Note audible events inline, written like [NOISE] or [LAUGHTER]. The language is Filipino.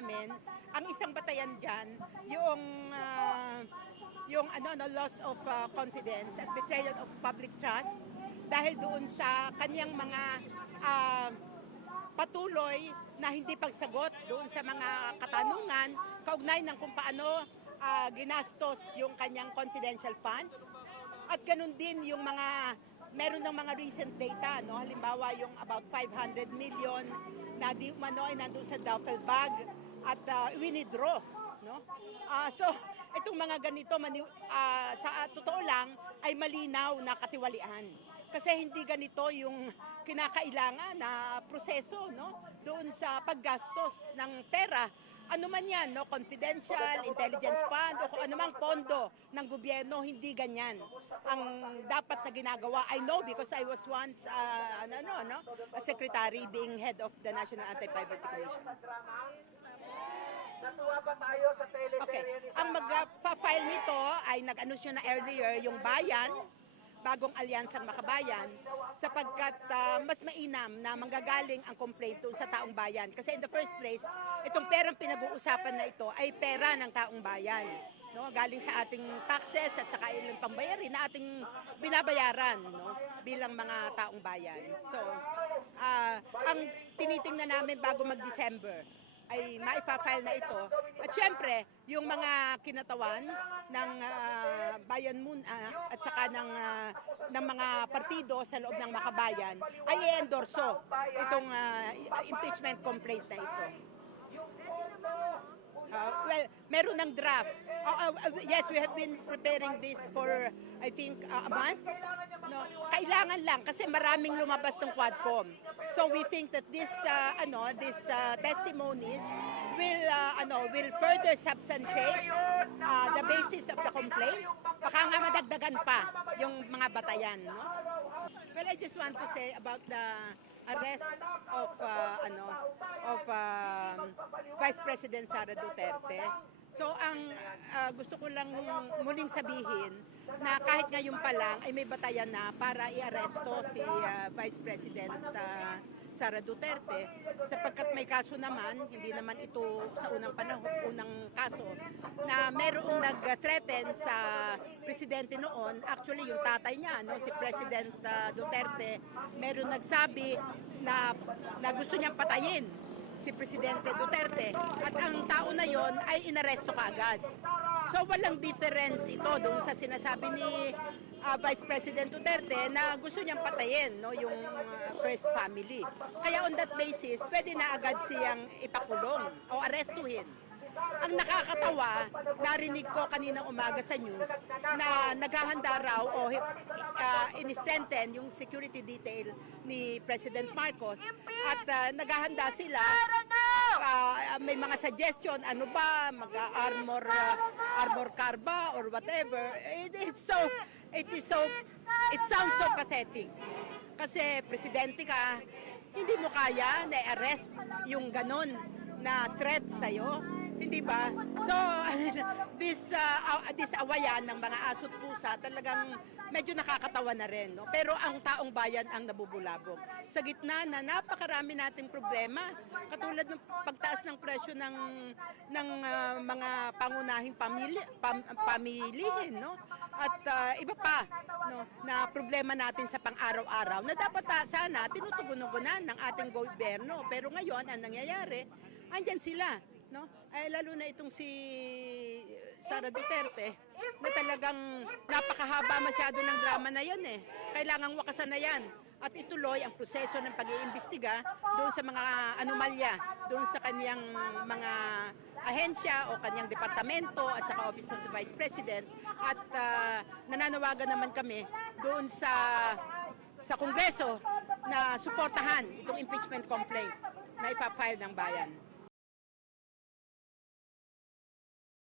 namin, ang isang batayan dyan, yung ah, yung ano no loss of ah, confidence at betrayal of public trust dahil doon sa kanyang mga ah, patuloy na hindi pagsagot doon sa mga katanungan kaugnay ng kung paano ah, ginastos yung kanyang confidential funds. At ganun din yung mga meron ng mga recent data no? Halimbawa yung about 500 million na di umano ay nandoon sa duffel bag at uh, winidraw no Ah, so itong mga ganito mani, ah, sa totoo lang ay malinaw na katiwalian kasi hindi ganito yung kinakailangan na proseso no doon sa paggastos ng pera ano man yan, no? confidential, intelligence fund, o kung anumang pondo ng gobyerno, hindi ganyan. Ang dapat na ginagawa, I know because I was once, uh, ano, ano, no? a secretary being head of the National Anti-Poverty Commission. Natuwa ba tayo sa teleserye Okay, ni ang Sarah? mag-file nito ay nag-anunsyo na earlier yung bayan, bagong alyansang makabayan, sapagkat ah, mas mainam na manggagaling ang complaint doon sa taong bayan. Kasi in the first place, itong perang pinag-uusapan na ito ay pera ng taong bayan. No, galing sa ating taxes at saka ilang pambayarin na ating binabayaran no, bilang mga taong bayan. So, ah, ang tinitingnan namin bago mag-December ay maipafile na ito. At syempre, yung mga kinatawan ng ah, Bayan Moon ah, at saka ng, ah, ng mga partido sa loob ng makabayan ay i-endorso itong ah, impeachment complaint na ito. Ah, well, meron ng draft. Ah, ah, yes, we have been preparing this for, I think, ah, a month. No, kailangan lang kasi maraming lumabas ng Quadcom. So we think that this uh, ano, this uh, testimonies will uh, ano, will further substantiate uh, the basis of the complaint. Baka nga madagdagan pa yung mga batayan, no? Well, I just want to say about the arrest of uh, ano of um, Vice President Sara Duterte. So ang uh, gusto ko lang muling sabihin na kahit ngayon pa lang ay may batayan na para i-aresto si uh, Vice President uh, Sara Duterte sapagkat may kaso naman, hindi naman ito sa unang panahon, unang kaso na merong nag-threaten sa presidente noon, actually yung tatay niya, no, si President uh, Duterte, meron nagsabi na, na gusto niyang patayin si Presidente Duterte at ang tao na yon ay inaresto kaagad. So walang difference ito doon sa sinasabi ni ah, Vice President Duterte na gusto niyang patayin no yung ah, first family. Kaya on that basis, pwede na agad siyang ipakulong o arestuhin. Ang nakakatawa, narinig ko kanina umaga sa news na naghahanda raw o uh, in-strengthen yung security detail ni President Marcos at ah, naghahanda sila ah, may mga suggestion ano ba mag-armor ah, armor car ba or whatever it, it's so it is so it sounds so pathetic kasi presidente ka hindi mo kaya na arrest yung ganon na threat sa'yo hindi ba? So, [LAUGHS] this uh, this awayan ng mga aso't pusa talagang medyo nakakatawa na rin. No? Pero ang taong bayan ang nabubulabog. Sa gitna na napakarami nating problema, katulad ng pagtaas ng presyo ng, ng uh, mga pangunahing pamilya, pam, pamilihin, no? At uh, iba pa, no, na problema natin sa pang-araw-araw na dapat uh, sana tinutugunugunan ng ating gobyerno. Pero ngayon, ang nangyayari, andyan sila, no? Ay lalo na itong si Sara Duterte na talagang napakahaba masyado ng drama na 'yon eh. Kailangang wakasan na 'yan at ituloy ang proseso ng pag-iimbestiga doon sa mga anomalya, doon sa kaniyang mga ahensya o kaniyang departamento at saka Office of the Vice President at ah, nananawagan naman kami doon sa sa Kongreso na suportahan itong impeachment complaint na ipapile ng bayan.